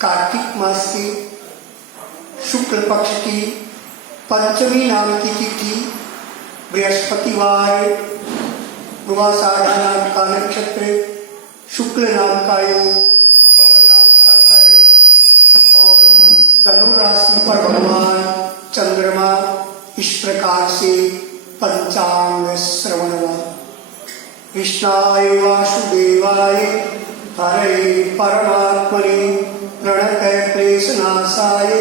कार्तिक मास के शुक्ल पक्ष की पंचमी नाम की तिथि बृहस्पतिवार, पूर्वाषाढ़ा नाम का नक्षत्र, शुक्ल नाम का योग, भव नाम का कार्य और धनु राशि पर भगवान चंद्रमा इस प्रकार से पंचांग श्रवण हुआ। कृष्णाय वासुदेवाय हरे परमात्मने प्रणतः क्लेशनाशाय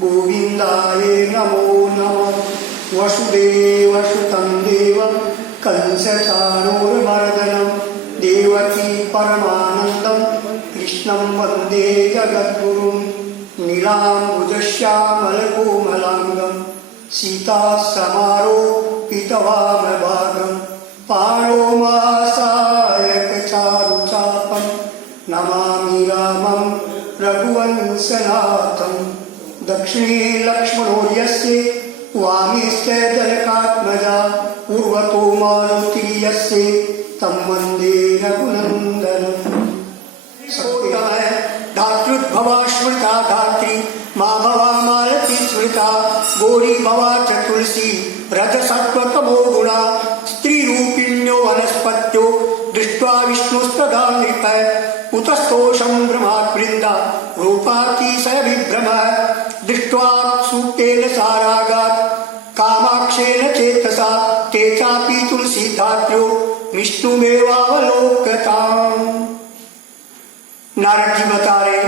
गोविंदाय नमो नमः। वसुदेवसुतं देवं कंसचाणूरमर्दनं देवकी परमानन्दं कृष्णं वन्दे जगद्गुरुं। नीलाम्बुजश्यामलकोमलाङ्गं सीतासमारोपितवामभागं पाणोमासायकचारुचापं नमामि रामं रघुवंशनाथं। दक्षिणे लक्ष्मणोर्यस्य वामेश्च जनकात्मजा पूर्वतो मारुतिर्यस्य तं वन्दे रघुनन्दनम्। सत्य है धातृद्भवा स्मृता धात्री माँ भवा मालती स्मृता गौरी भवा च तुलसी रजसत्वतमो गुणा स्त्री रूपिण्यो वनस्पत्यो दृष्ट्वा विष्णुस्तदा नृपः उतस्तोषं ब्रह्मावृन्दा रूपातिशय विभ्रमः दृष्ट्वा सूक्तेन सारागात् कामाक्षेण चेतसा ते चापि तुलसी धात्र्यो विष्णुमेवावलोकताम्। नारद जी बता रहे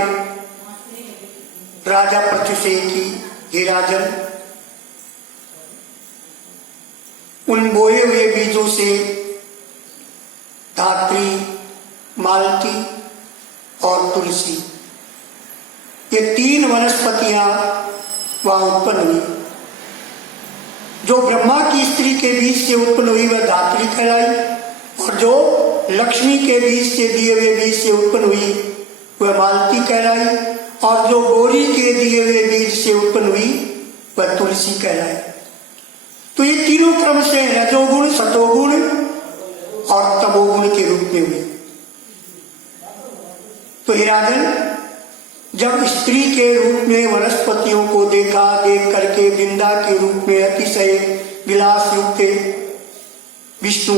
राजा पृथ्वीसेन की, हे राजन, उन बोए हुए बीजों से धात्री, मालती और तुलसी, ये तीन वनस्पतियां वहां उत्पन्न हुई। जो ब्रह्मा की स्त्री के बीज से उत्पन्न हुई वह धात्री कहलाई, और जो लक्ष्मी के बीज से दिए हुए बीज से उत्पन्न हुई वह मालती कहलाई, और जो गौरी के दिए हुए बीज से उत्पन्न हुई वह तुलसी कहलाई। तो ये तीनों क्रम से रजोगुण, सतोगुण और तमोगुण के रूप में हुई। तो हे राजन, जब स्त्री के रूप में वनस्पतियों को देखा, देख करके वृंदा के रूप में अतिशय विलास युक्त विष्णु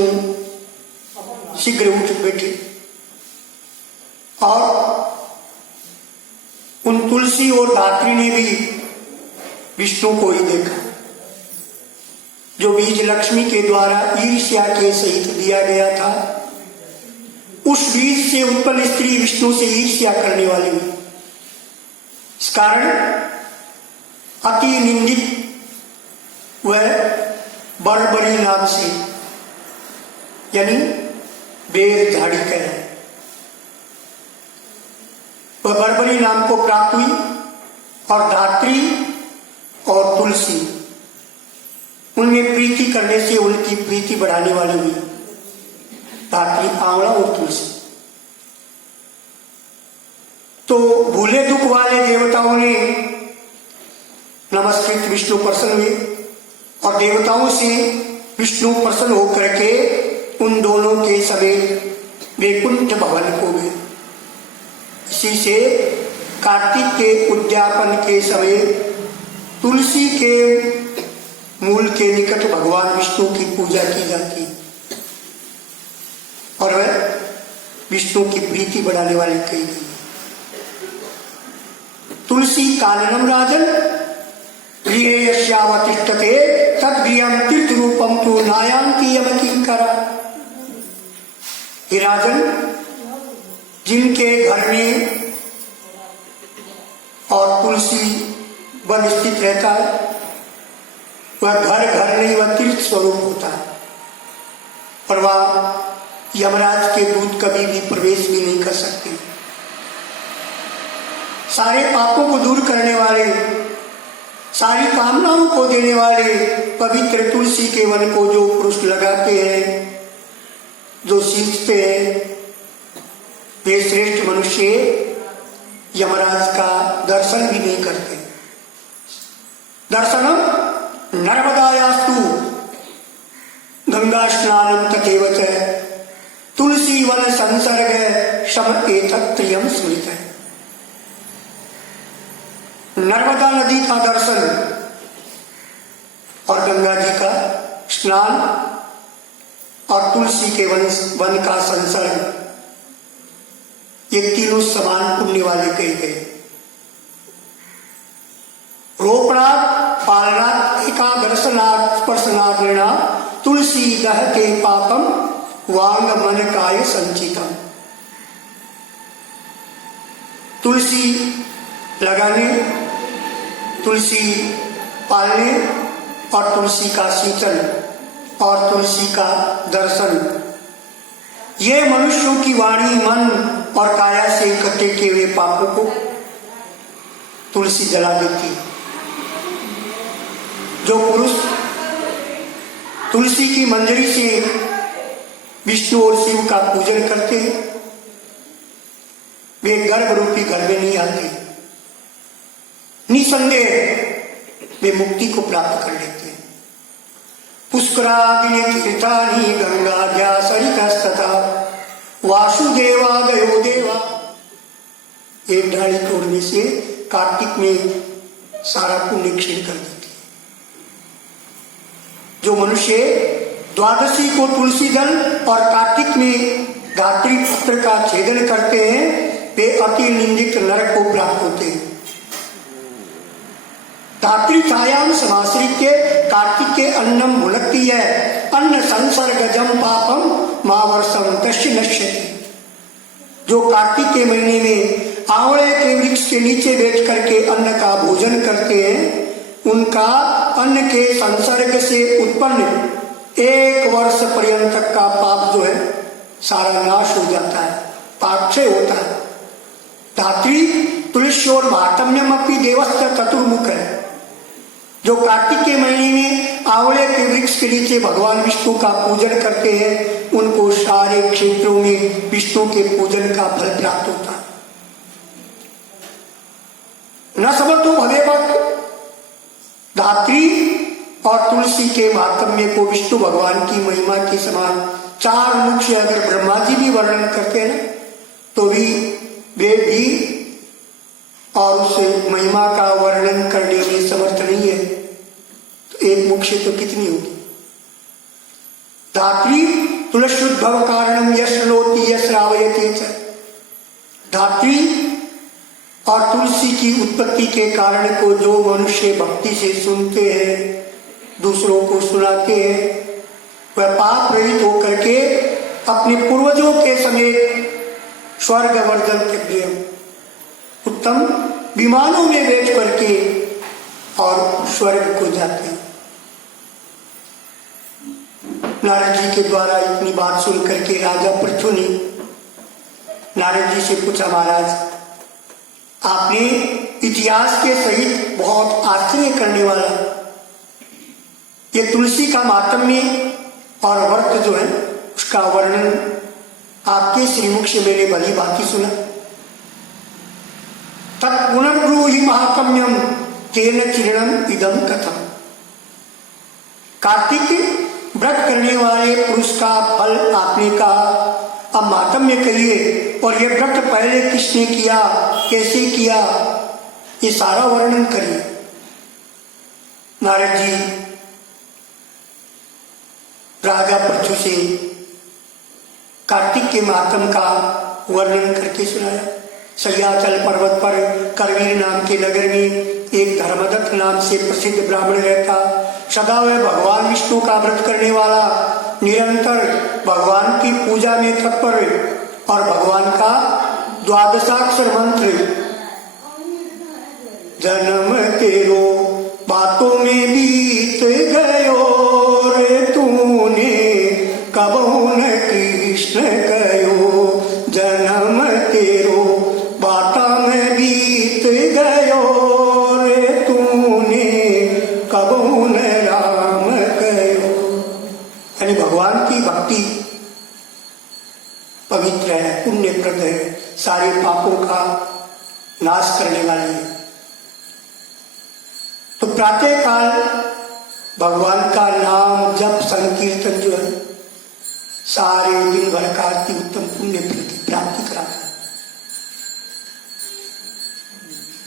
शीघ्र उठ बैठे और उन तुलसी और धात्री ने भी विष्णु को ही देखा। जो बीज लक्ष्मी के द्वारा ईर्ष्या के सहित दिया गया था, उस बीज से उत्पन्न स्त्री विष्णु से ईर्ष्या करने वाली हुई। इस कारण अति निंदित वह बड़बड़ी नाम से, यानी बेर झाड़ी कहलाए, वह बड़बड़ी नाम को प्राप्त हुई। और धात्री और तुलसी, उनमें प्रीति करने से उनकी प्रीति बढ़ाने वाली हुई। धात्री, आंवला और तुलसी। तो भूले दुख वाले देवताओं ने नमस्कृत विष्णु प्रसन्न हुए और देवताओं से विष्णु प्रसन्न होकर के उन दोनों के समेत वैकुंठ भवन को गए। इसी से कार्तिक के उद्यापन के समय तुलसी के मूल के निकट भगवान विष्णु की पूजा की जाती है और वह विष्णु की प्रीति बढ़ाने वाली कही गई। तुलसी काननम राजन गृहे यस्यावतिष्ठते तद्गृहं तीर्थ रूपम तु नायान्ति यम किंकरा। हे राजन, जिनके घर में और तुलसी वन स्थित रहता है वह घर घर नहीं, वह तीर्थ स्वरूप होता है और वह यमराज के दूत कभी भी प्रवेश भी नहीं कर सकते। सारे पापों को दूर करने वाले, सारी कामनाओं को देने वाले पवित्र तुलसी के वन को जो पुरुष लगाते हैं, जो सींचते हैं, वे श्रेष्ठ मनुष्य यमराज का दर्शन भी नहीं करते। दर्शनम नर्मदायास्तु गंगा स्नानम तथैव च तुलसी वन संसर्ग शम एतत् त्रियम स्मृत है। नर्मदा नदी का दर्शन और गंगा जी का स्नान और तुलसी के वन का संसर्ग, ये तीनों समान पुण्य वाले कहे गए। रोपणात् पालनात् एकादर्शनात् स्पर्शनात् नृणात् तुलसी दहते पापम वांग मन काय संचितम। तुलसी लगाने, तुलसी पालने और तुलसी का सिंचन और तुलसी का दर्शन, ये मनुष्यों की वाणी, मन और काया से इकट्ठे किए हुए पापों को तुलसी जला देती है। जो पुरुष तुलसी की मंजरी से विष्णु और शिव का पूजन करते हैं वे गर्भ रूपी घर में नहीं आते, निसंदेह वे मुक्ति को प्राप्त कर लेते हैं। पुष्कराग्नि तीर्थानि गंगाद्या सरितस्तथा वासुदेवादयो देवा। एक ढाली तोड़ने से कार्तिक में सारा पुण्य क्षीण कर देती है। जो मनुष्य द्वादशी को तुलसी दल और कार्तिक में धात्री पुत्र का छेदन करते हैं वे अति निंदित नरक को प्राप्त होते हैं। धात्री छायाम समाश्रित्य कार्तिक के अन्नम भुनक्ति है अन्न संसर्गजम पापम मावर्षम तस्य नश्यति। जो कार्तिक के महीने में आंवले के वृक्ष के नीचे बैठ करके अन्न का भोजन करते हैं उनका अन्न के संसर्ग से उत्पन्न 1 वर्ष पर्यंत का पाप जो है सारा नाश हो जाता है, पापक्षय होता है। धात्री तुलस्योर महात्म्यम अपनी देवस्य चतुर्मुख है। जो कार्तिक के महीने में आंवले के वृक्ष के नीचे भगवान विष्णु का पूजन करते हैं उनको सारे क्षेत्रों में विष्णु के पूजन का फल प्राप्त होता है। न समर्थो भवेवत। धात्री और तुलसी के महात्म्य को विष्णु भगवान की महिमा के समान 4 मुख्य अगर ब्रह्मा जी भी वर्णन करते हैं तो भी वे भी और उस महिमा का वर्णन करने में समर्थ नहीं है। तो एक मुख्य तो कितनी होगी। धात्री तुलस्युद्भव कारणम यश लोति यश रावयते च। धात्री और तुलसी की उत्पत्ति के कारण को जो मनुष्य भक्ति से सुनते हैं, दूसरों को सुनाते हैं, वह पाप रहित होकर के अपने पूर्वजों के समेत स्वर्ग वर्धन के उत्तम विमानों में बैठ करके और स्वर्ग को जाते हैं। नारद जी के द्वारा इतनी बात सुन करके राजा पृथु ने नारद जी से पूछा, महाराज आपने इतिहास के सहित बहुत आश्चर्य करने वाला ये तुलसी का मातम्य और व्रत जो है उसका वर्णन आपके श्रीमुख से मैंने भली भांति सुना। तत्पुनर्ब्रूहि महात्म्यम तेन चिरणम इदम कथम। कार्तिक व्रत करने वाले पुरुष का फल आपने कहा, अब मातम्य कहिए, और ये व्रत पहले किसने किया, कैसे किया, ये सारा वर्णन करिए। नारद जी राजा पृथु से कार्तिक के मातम का वर्णन करके सुनाया। सह्याचल पर्वत पर करवीर नाम के नगर में एक धर्मदत्त नाम से प्रसिद्ध ब्राह्मण रहता। सदा वह भगवान विष्णु का व्रत करने वाला, निरंतर भगवान की पूजा में तत्पर और भगवान का द्वादशाक्षर मंत्र जन्म तेरो बातों में बीत गयो रे तूने कबहू न कृष्ण कयो, जन्म तेरो बाता में बीत गयो रे तूने कबहू न राम कयो। यानी भगवान की भक्ति पवित्र है, पुण्यप्रद है, सारे पापों का नाश करने वाली है। तो प्रातः काल भगवान का नाम जप संकीर्तन जो है सारे दिन भर का अति उत्तम पुण्य प्राप्ति कराता है।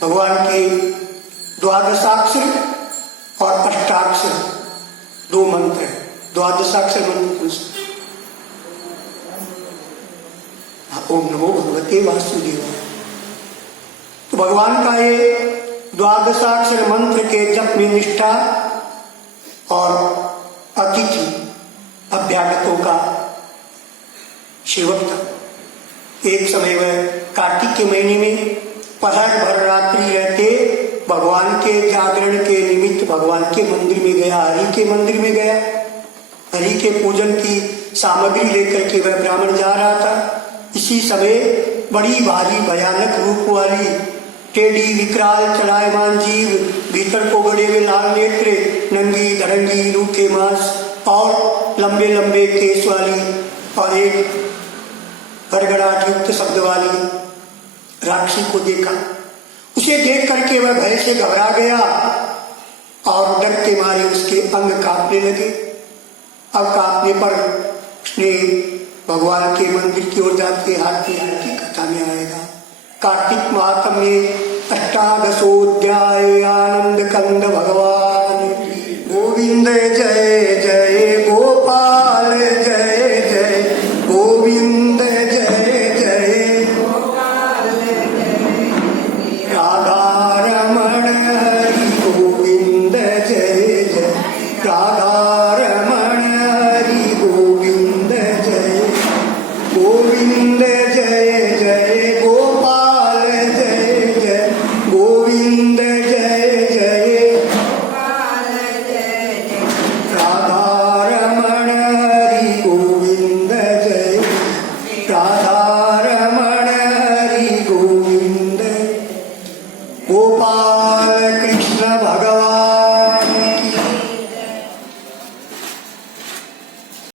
भगवान के द्वादशाक्षर और अष्टाक्षर दो मंत्र है। द्वादशाक्षर मंत्र कौन सा? ओम नमो भगवते वासुदेवाय। तो भगवान का ये द्वादशाक्षर मंत्र के जप में निष्ठा और अतिथि अभ्यागतों का सेवक था। एक समय वह कार्तिक के महीने में पहर भर रात्रि रहते भगवान के जागरण के निमित्त भगवान के मंदिर में गया, हरि के मंदिर में गया। हरि के पूजन की सामग्री लेकर के वह ब्राह्मण जा रहा था। इसी समय बड़ी भारी भयानक रूप वाली टेढ़ी विकराल चलायमान जीव, भीतर को गड़े हुए लाल नेत्र, नंगी धरंगी रूखे मांस और लंबे लंबे केस वाली और एक गड़गड़ाहट युक्त शब्द वाली राक्षसी को देखा। उसे देख करके वह भय से घबरा गया और डर के मारे उसके अंग कांपने लगे। अब कांपने पर उसने भगवान के मंदिर की ओर जाके हाथ में हाथ की कथा में आएगा। कार्तिक महात्म्य अष्टादशोध्याय। आनंद कंद भगवान गोविंद जय